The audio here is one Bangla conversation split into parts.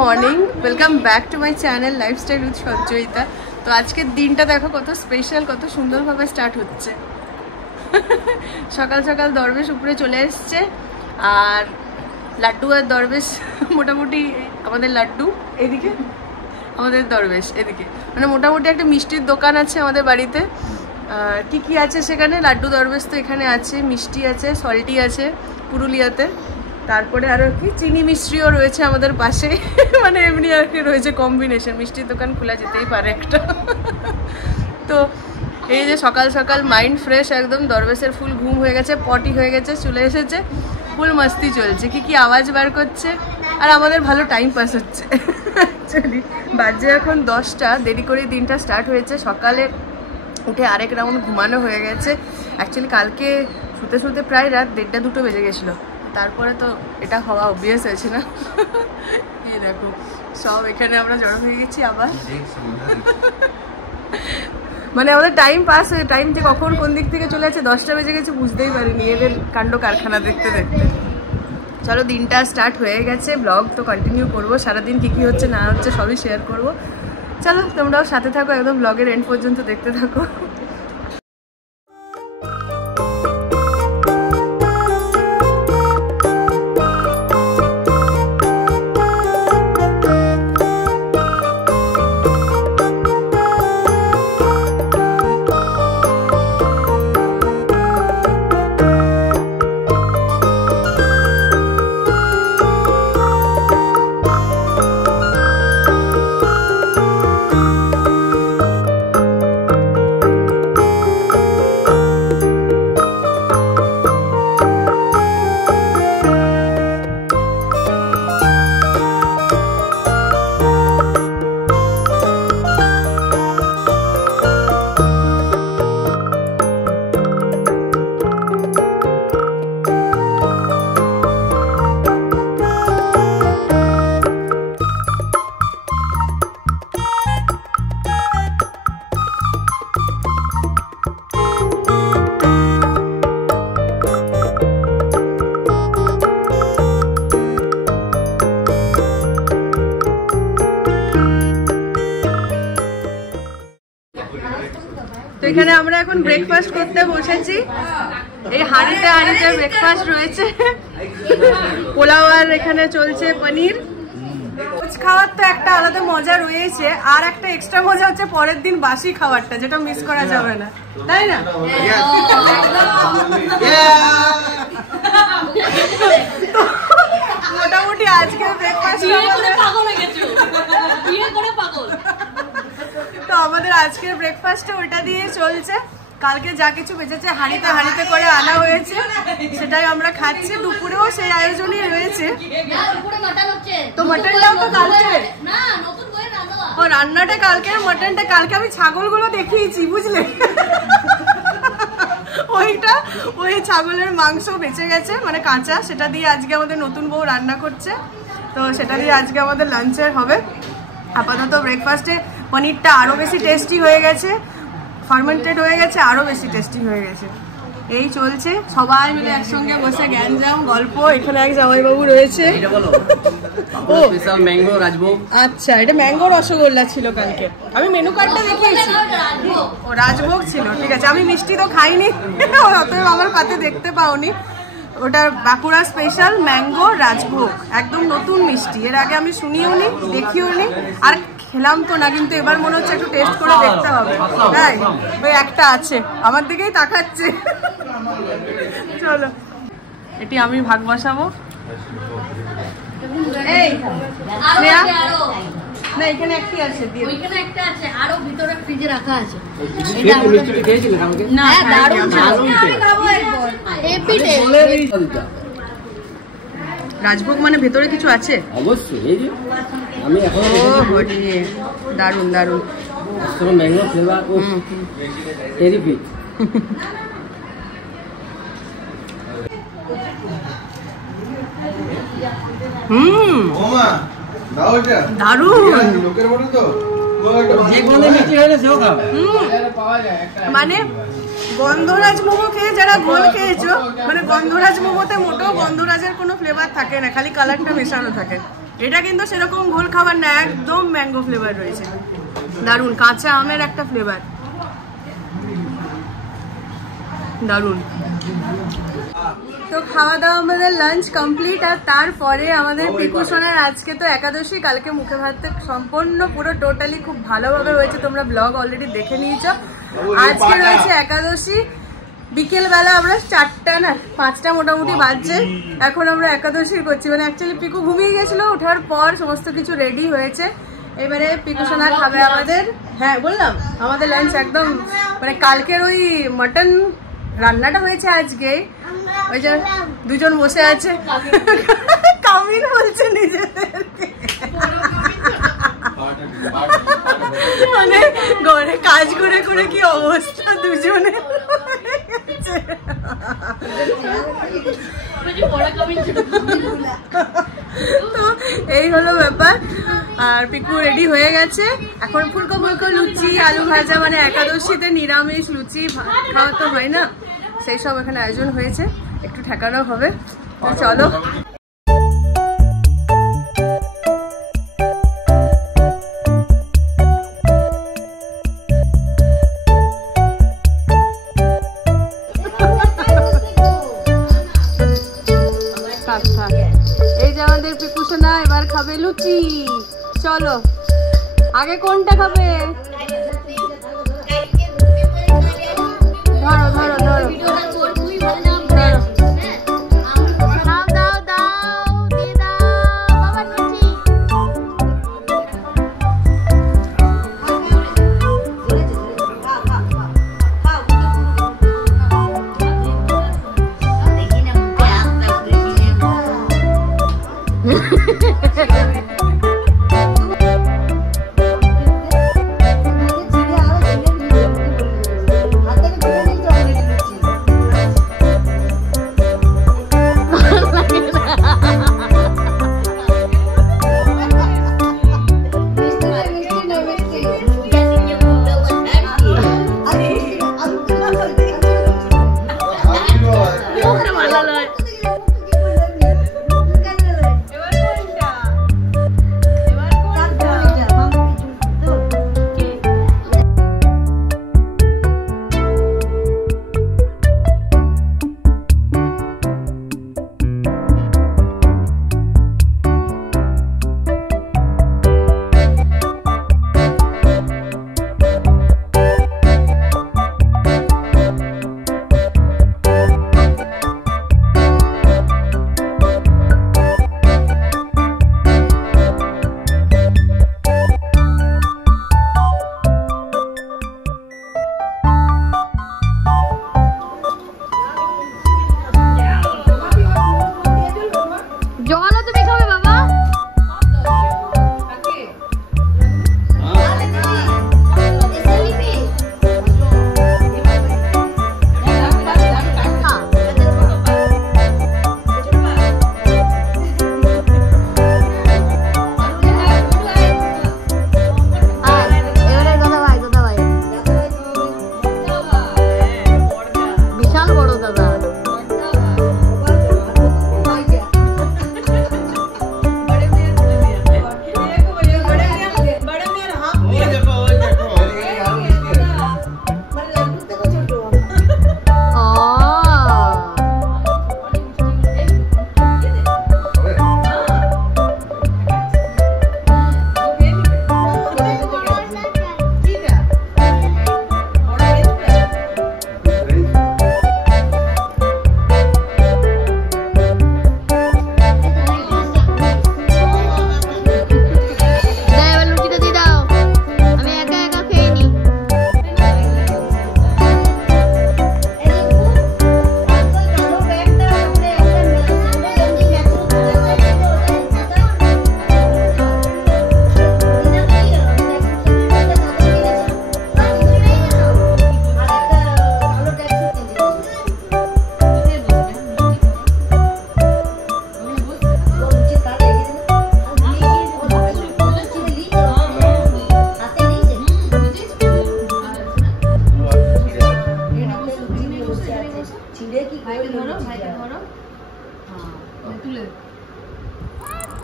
Morning, welcome back to my channel lifestyle with Sanjayita. তো আজকের দিনটা দেখো কত স্পেশাল, কত সুন্দরভাবে স্টার্ট হচ্ছে। সকাল সকাল দরবেশ উপরে চলে এসছে, আর লাড্ডু আর দরবেশ মোটামুটি আমাদের লাড্ডু এদিকে, আমাদের দরবেশ এদিকে, মানে মোটামুটি একটা মিষ্টির দোকান আছে আমাদের বাড়িতে। কি কি আছে সেখানে? লাড্ডু দরবেশ তো এখানে আছে, মিষ্টি আছে, সল্টি আছে পুরুলিয়াতে, তারপরে আরও কি চিনি মিষ্টিও রয়েছে আমাদের পাশে। মানে এমনি আর কি রয়েছে কম্বিনেশন, মিষ্টির দোকান খোলা যেতেই পারে একটা। তো এই যে সকাল সকাল মাইন্ড ফ্রেশ একদম, দরবেশের ফুল ঘুম হয়ে গেছে, পটি হয়ে গেছে, চলে এসেছে, ফুল মস্তি চলছে, কি কি আওয়াজ বার করছে, আর আমাদের ভালো টাইম পাস হচ্ছে। অ্যাকচুয়ালি বাজে এখন 10টা, দেরি করে দিনটা স্টার্ট হয়েছে। সকালে উঠে আরেক রাউন্ড ঘুমানো হয়ে গেছে। অ্যাকচুয়ালি কালকে শুতে শুতে প্রায় রাত 1:30-2টো বেজে গেছিলো, তারপরে তো এটা হওয়া অবভিয়াস হয়েছে না। এই দেখো সব এখানে আমরা জড়ো হয়ে গেছি আবার। মানে আমাদের টাইম পাস হয়ে, টাইম যে কখন কোন দিক থেকে চলে যাচ্ছে, 10টা বেজে গেছে বুঝতেই পারিনি এদের কাণ্ড কারখানা দেখতে দেখতে। চলো দিনটা স্টার্ট হয়ে গেছে, ব্লগ তো কন্টিনিউ করবো, সারাদিন কী কী হচ্ছে না হচ্ছে সবই শেয়ার করবো। চলো তোমরাও সাথে থাকো, একদম ব্লগের এন্ড পর্যন্ত দেখতে থাকো। এখানে আমরা এখন ব্রেকফাস্ট করতে বসেছি। এই হাঁড়িতে হাঁড়িতে ব্রেকফাস্ট রয়েছে, পোলাও আর এখানে চলছে পনির। রোজ খাওয়ার তো একটা আলাদা মজা রয়েছে, আর একটা এক্সট্রা মজা হচ্ছে পরের দিন বাসি খাবারটা, যেটা মিস করা যাবে না, তাই না? মোটামুটি আজকে ব্রেকফাস্ট তো আমাদের আজকের ব্রেকফাস্টে ওইটা দিয়ে চলছে। কালকে যা কিছু বেঁচেছে হাঁড়িতে হাঁড়িতে করে আনা হয়েছে, সেটাই আমরা খাচ্ছি। দুপুরেও সেই আয়োজনই রয়েছে। তো মাটনটাও তো কালকে, ও রান্নাটা কালকে, মাটনটা কালকে আমি ছাগলগুলো দেখিয়েছি, বুঝলে? ওই ছাগলের মাংস বেঁচে গেছে, মানে কাঁচা, সেটা দিয়ে আজকে আমাদের নতুন বউ রান্না করছে। তো সেটা দিয়ে আজকে আমাদের লাঞ্চের হবে। আপাতত ব্রেকফাস্টে পনিরটা আরও বেশি টেস্টি হয়ে গেছে, ফার্মেন্টেড হয়ে গেছে, আরও বেশি টেস্টি হয়ে গেছে। এই চলছে, সবাই মিলে একসঙ্গে বসে গ্যাঞ্জাম গল্প। এখানে এক জামাইবাবু রয়েছে। ও ম্যাঙ্গো রাজভোগ, আচ্ছা এটা ম্যাঙ্গো রসগোল্লা ছিল কালকে, আমি মেনু কার্ডটা দেখিয়েছি। ও রাজভোগ ছিল, ঠিক আছে। আমি মিষ্টি তো খাইনি, অতএব আমার পাতে দেখতে পাওনি। ওটা বাঁকুড়া স্পেশাল ম্যাঙ্গো রাজভোগ, একদম নতুন মিষ্টি, এর আগে আমি শুনিও নি, দেখিও নি, আর খেলাম তো না। কিন্তু এবার মনে হচ্ছে একটু টেস্ট করে দেখতে হবে। তাই ওই একটা আছে, আমার দিকেই তাকাচ্ছে। চলো এটি আমি ভাগ বসাবো। এই না, এখানে একটি আছে, ওইখানে একটা আছে, আরো ভিতরে ফ্রিজে রাখা আছে। না দারুণ রাজভোগ, মানে ভেতরে কিছু আছে অবশ্যই। এই যে আমি এখন দারুণ দারুণ ম্যাঙ্গো ফ্লেভার, ও টেরিফিক। মানে গন্ধরাজ মোমো খেয়ে যারা গোল খেয়েছো, মানে গন্ধরাজ মোমোতে মোটেও গন্ধরাজের কোনো ফ্লেভার থাকে না, খালি কালারটা মেশানো থাকে। এটা কিন্তু সেরকম ঘোল খাবার না, একদম ম্যাঙ্গো ফ্লেভার রয়েছে, দারুন, কাঁচা আমের একটা ফ্লেভার, দারুন। তো খাওয়া দাওয়া আমাদের লাঞ্চ কমপ্লিট, আর তারপরে আমাদের পিকু সোনার আজকে তো একাদশী, কালকে মুখে ভাত সম্পূর্ণ পুরো টোটালি খুব ভালোভাবে হয়েছে, তোমরা ব্লগ অলরেডি দেখে নিয়েছো। আজকে রয়েছে একাদশী, বিকেলবেলা আমরা 4টা না 5টা মোটামুটি বাজছে, এখন আমরা একাদশী করছি। মানে অ্যাকচুয়ালি পিকু ঘুমিয়ে গেছিলো, ওঠার পর সমস্ত কিছু রেডি হয়েছে, এবারে পিকু সোনা খাবে আমাদের, হ্যাঁ বললাম আমাদের লাঞ্চ একদম মানে কালকের ওই মাটন রান্নাটা হয়েছে আজকে, ওই যে দুজন বসে আছে, কামিন বলছে নিজেদেরকে, মানে ঘরে কাজ করে করে কি অবস্থা দুজনে। তো এই হলো ব্যাপার, আর পিকু রেডি হয়ে গেছে, এখন ফুলকো ফুলকো লুচি আলু ভাজা, মানে একাদশীতে নিরামিষ লুচি খাওয়া তো হয় না, সেই সব এখানে আয়োজন হয়েছে, একটু ঠেকানো হবে। চলো এই যে আমাদের পিকু সোনা এবার খাবে লুচি, চলো আগে কোনটা খাবে, ধরো ধরো ধরো,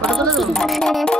ফটো তুলে দেবো।